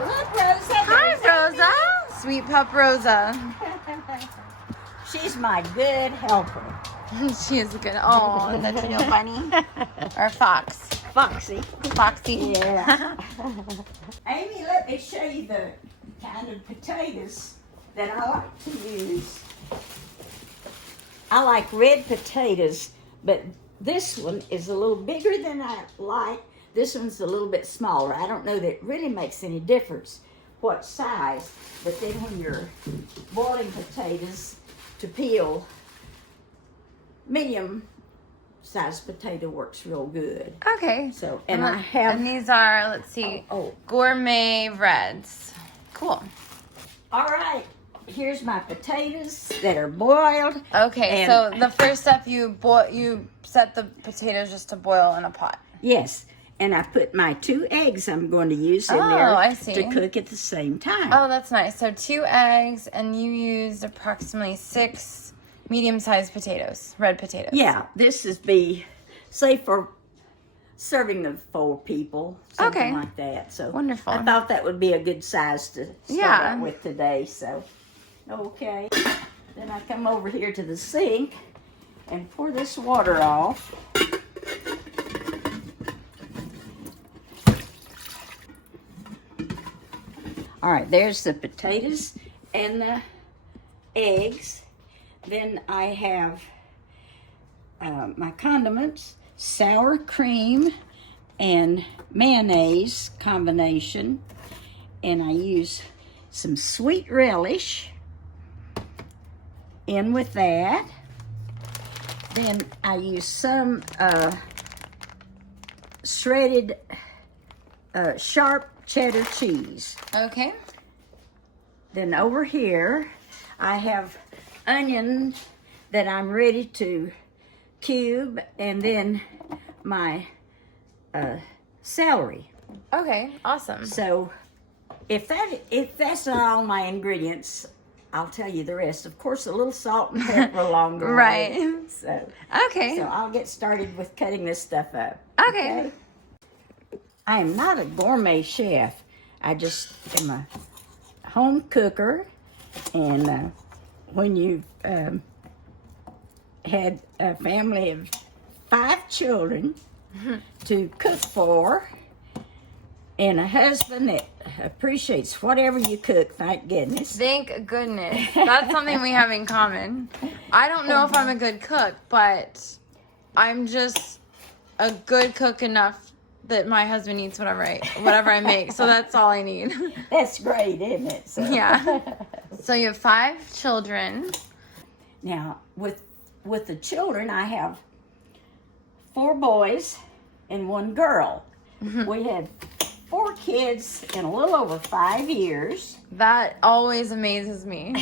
look, Rosa. Hi, Rosa. Sweet pup Rosa. She's my good helper. She is a good. Oh, that's real funny. Or Fox. Foxy. Foxy. Yeah. Amy, let me show you the kind of potatoes that I like to use. I like red potatoes, but this one is a little bigger than I like. This one's a little bit smaller. I don't know that it really makes any difference what size, but then when you're boiling potatoes to peel, medium sized potato works real good. Okay. So, and I have, and these are, let's see, gourmet reds. Cool. All right. Here's my potatoes that are boiled. Okay, so the first step, you set the potatoes just to boil in a pot. Yes, and I put my 2 eggs I'm going to use in there I see. to cook at the same time. Oh, that's nice. So 2 eggs, and you used approximately 6 medium-sized potatoes, red potatoes. Yeah, this is say for serving the 4 people, something like that. So wonderful. I thought that would be a good size to start out with today. So, okay. Then I come over here to the sink and pour this water off. All right, there's the potatoes and the eggs. Then I have my condiments, sour cream and mayonnaise combination. And I use some sweet relish in with that. Then I use some shredded sharp cheddar cheese. Okay. Then over here, I have onion that I'm ready to cube, and then my celery. Okay, awesome. So if that's not all my ingredients, I'll tell you the rest. Of course, a little salt and pepper along the way. Right. So okay. So I'll get started with cutting this stuff up. Okay. I am not a gourmet chef. I just am a home cooker, and when you've had a family of 5 children to cook for, and a husband that appreciates whatever you cook, thank goodness. Thank goodness. That's something we have in common. I don't know if I'm a good cook, but I'm just a good cook enough that my husband eats whatever I make. So that's all I need. That's great, isn't it? So. Yeah. So you have 5 children. Now, with the children, I have 4 boys and 1 girl. We had 4 kids in a little over 5 years. That always amazes me.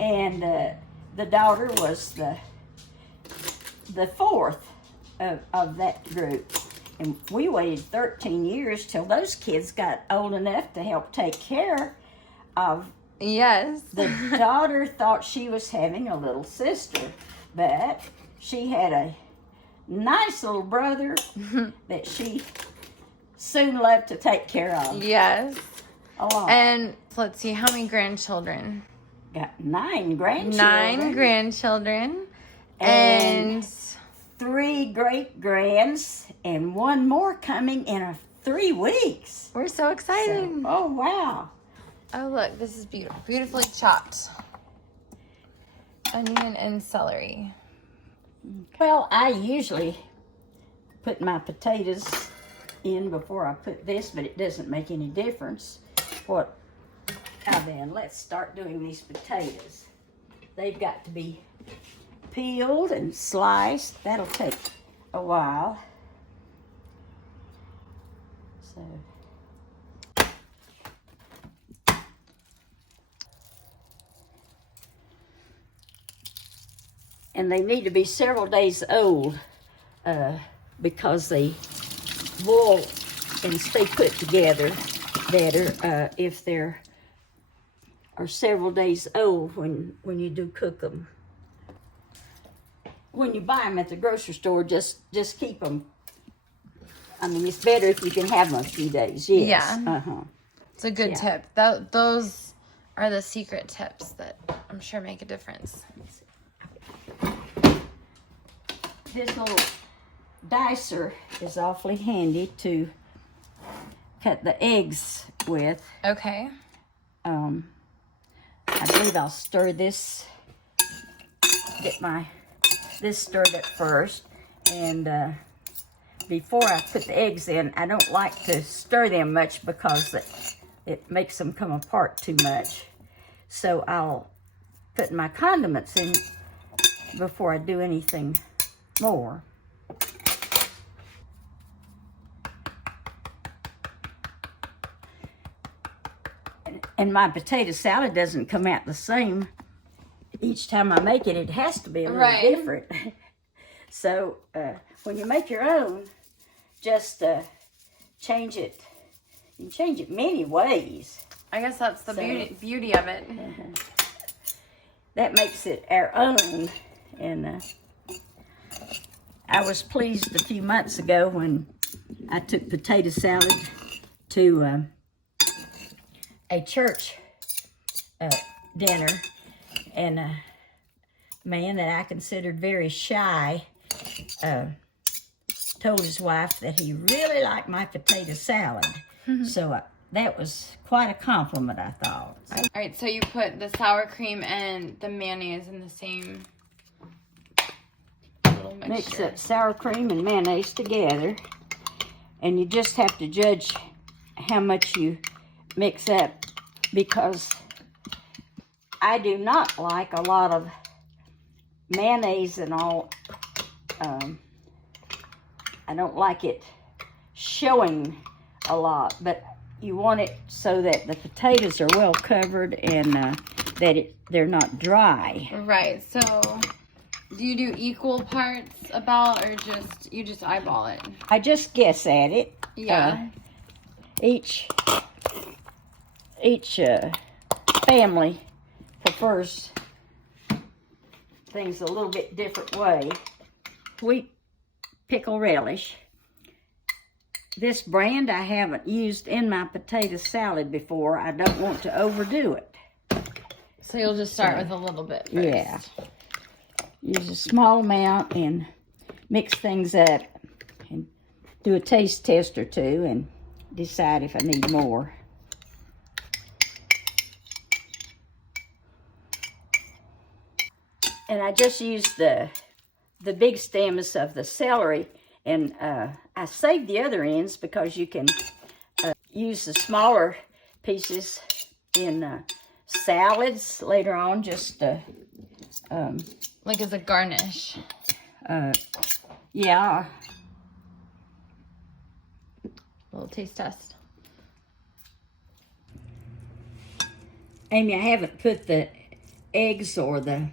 And the daughter was the 4th of that group. And we waited 13 years till those kids got old enough to help take care of. Yes. The daughter thought she was having a little sister, but she had a nice little brother that she soon loved to take care of. Yes. A lot. And let's see, how many grandchildren? Got 9 grandchildren. 9 grandchildren. And 3 great-grands, and 1 more coming in 3 weeks. We're so excited. So, oh, wow. Oh, look, this is beautiful. Beautifully chopped onion and celery. Well, I usually put my potatoes in before I put this, but it doesn't make any difference. Now then, let's start doing these potatoes. They've got to be peeled and sliced. That'll take a while. So, and they need to be several days old because they boil and stay put together better if they're several days old when you do cook them. When you buy them at the grocery store, just keep them I mean, it's better if you can have them a few days. Yes. Yeah. Uh-huh. It's a good tip. Those are the secret tips that I'm sure make a difference. This little dicer is awfully handy to cut the eggs with. Okay. I believe I'll stir this, get this stirred up first, and before I put the eggs in, I don't like to stir them much because it makes them come apart too much. So I'll put my condiments in before I do anything more. And my potato salad doesn't come out the same each time I make it. It has to be a little different. So when you make your own, just change it. You can change it many ways. I guess that's the beauty of it. That makes it our own. And I was pleased a few months ago when I took potato salad to a church dinner, and a man that I considered very shy told his wife that he really liked my potato salad. So that was quite a compliment, I thought. All right, so you put the sour cream and the mayonnaise in the same little mixture. Mix up sour cream and mayonnaise together, and you just have to judge how much you mix up, because I do not like a lot of mayonnaise and all. I don't like it showing a lot, but you want it so that the potatoes are well covered and that they're not dry. Right, so do you do equal parts about, or you just eyeball it? I just guess at it. Yeah. Each family prefers things a little bit different way. Sweet pickle relish. This brand I haven't used in my potato salad before. I don't want to overdo it. So you'll just start with a little bit first. Yeah. Use a small amount and mix things up and do a taste test or two and decide if I need more. And I just used the big stems of the celery, and I saved the other ends because you can use the smaller pieces in salads later on, just like as a garnish. Yeah. A little taste test. Amy, I haven't put the eggs or the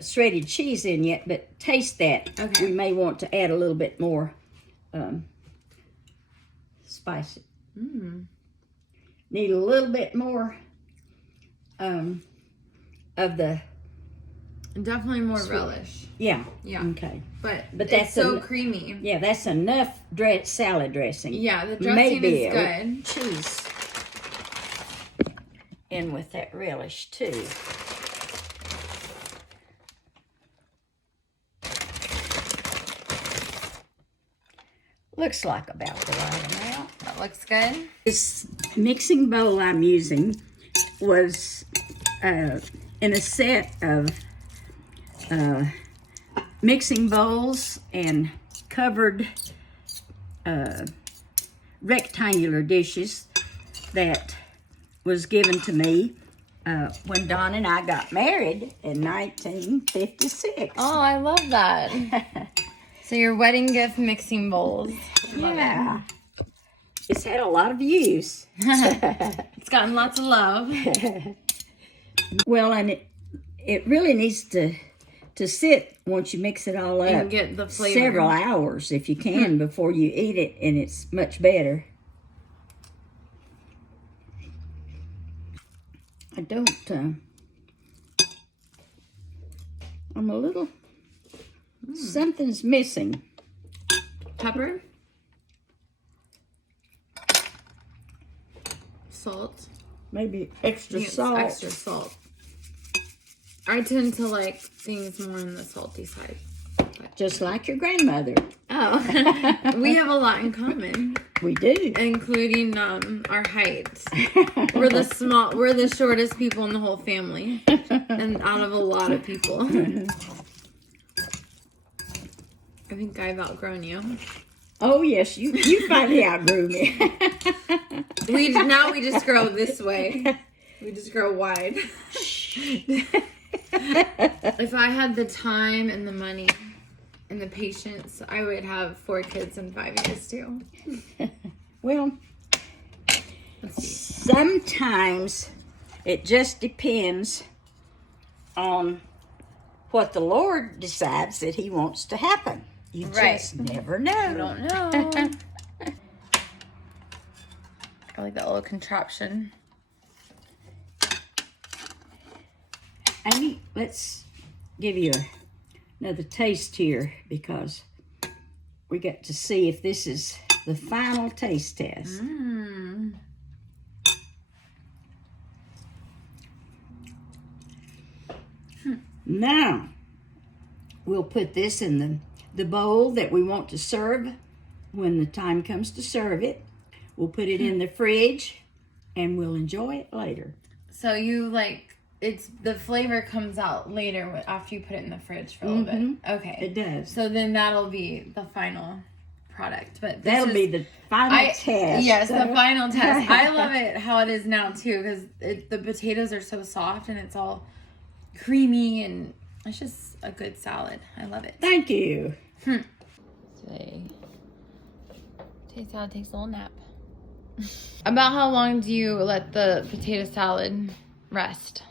shredded cheese in yet, but taste that. Okay. We may want to add a little bit more spice. Need a little bit more of the... Definitely more relish. Yeah. Yeah. Okay. But that's it's so creamy. Yeah, that's enough salad dressing. Yeah, the dressing Maybe is good. Cheese in with that relish too. Looks like about the right amount. That looks good. This mixing bowl I'm using was in a set of mixing bowls and covered rectangular dishes that was given to me when Don and I got married in 1956. Oh, I love that. So your wedding gift mixing bowls. Yeah. It's had a lot of use. It's gotten lots of love. Well, and it really needs to sit once you mix it all up. And get the flavor. Several hours if you can before you eat it, and it's much better. I don't, I'm a little, something's missing. Pepper? salt. Maybe extra Yes, salt. extra salt. I tend to like things more on the salty side. Just like your grandmother. Oh, we have a lot in common. We do. Including our heights. We're the shortest people in the whole family. And out of a lot of people. I think I've outgrown you. Oh yes, you finally outgrew me. Now we just grow this way. We just grow wide. If I had the time and the money and the patience, I would have 4 kids in 5 years too. Well, sometimes it just depends on what the Lord decides that He wants to happen. You just never know. I don't know. I like that little contraption. Amy, let's give you another taste here because we got to see if this is the final taste test. Now, we'll put this in the bowl that we want to serve when the time comes to serve it. We'll put it in the fridge and we'll enjoy it later. So you the flavor comes out later after you put it in the fridge for a little bit. Okay. It does. So then that'll be the final product. But that'll be the final test. Yes, the final test. I love it how it is now too because the potatoes are so soft and it's all creamy and it's just a good salad. I love it. Thank you. Potato salad takes a little nap. About how long do you let the potato salad rest?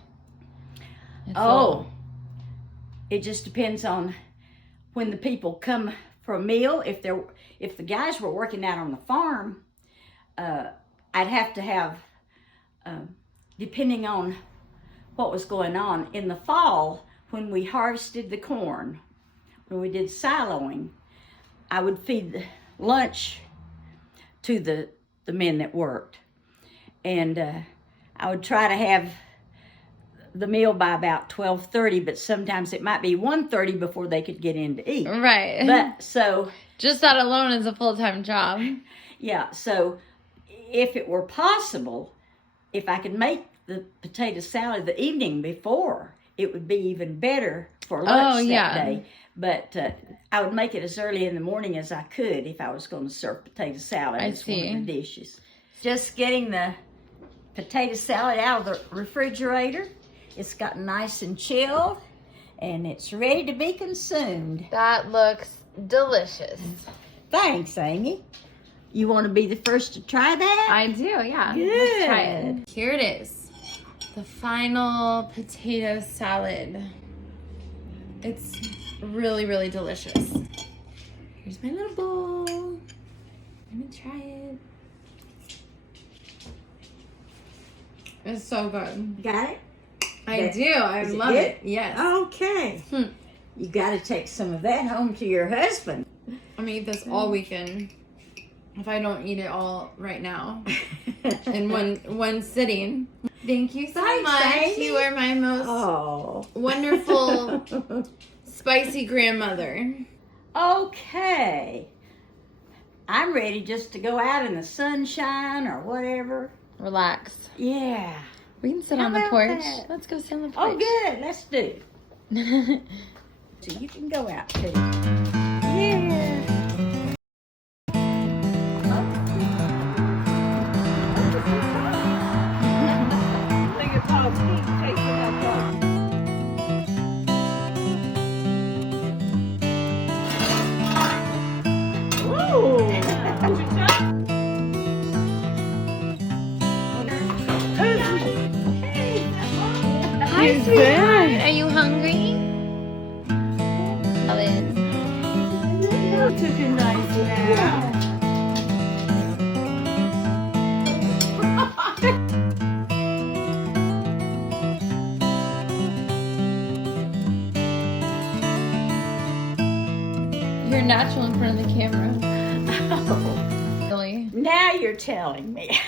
It just depends on when the people come for a meal. If the guys were working out on the farm, I'd have to have, depending on what was going on. In the fall, when we harvested the corn, when we did siloing, I would feed lunch to the men that worked. And I would try to have the meal by about 12:30, but sometimes it might be 1:30 before they could get in to eat. Right. But so... just that alone is a full-time job. Yeah, so if it were possible, if I could make the potato salad the evening before, it would be even better for lunch that day. But I would make it as early in the morning as I could if I was going to serve potato salad as one of the dishes. Just getting the potato salad out of the refrigerator. It's gotten nice and chilled, and it's ready to be consumed. That looks delicious. Thanks, Amy. You want to be the first to try that? I do, yeah. Good. Let's try it. Here it is. The final potato salad. It's really, really delicious. Here's my little bowl. Let me try it. It's so good. Got it? I do. I love it. Yes. Okay. You got to take some of that home to your husband. I'm gonna eat this all weekend. If I don't eat it all right now in one sitting. Thank you so much. Amy. You are my most wonderful spicy grandmother. Okay. I'm ready just to go out in the sunshine or whatever. Relax. Yeah. We can sit How on the about porch. that? Let's go sit on the Oh, porch. good. Let's do. So you can go out too. Yeah. Hi, sweetheart. Are you hungry? Salad. You're such a nice man. You're natural in front of the camera. Oh. Really? Now you're telling me.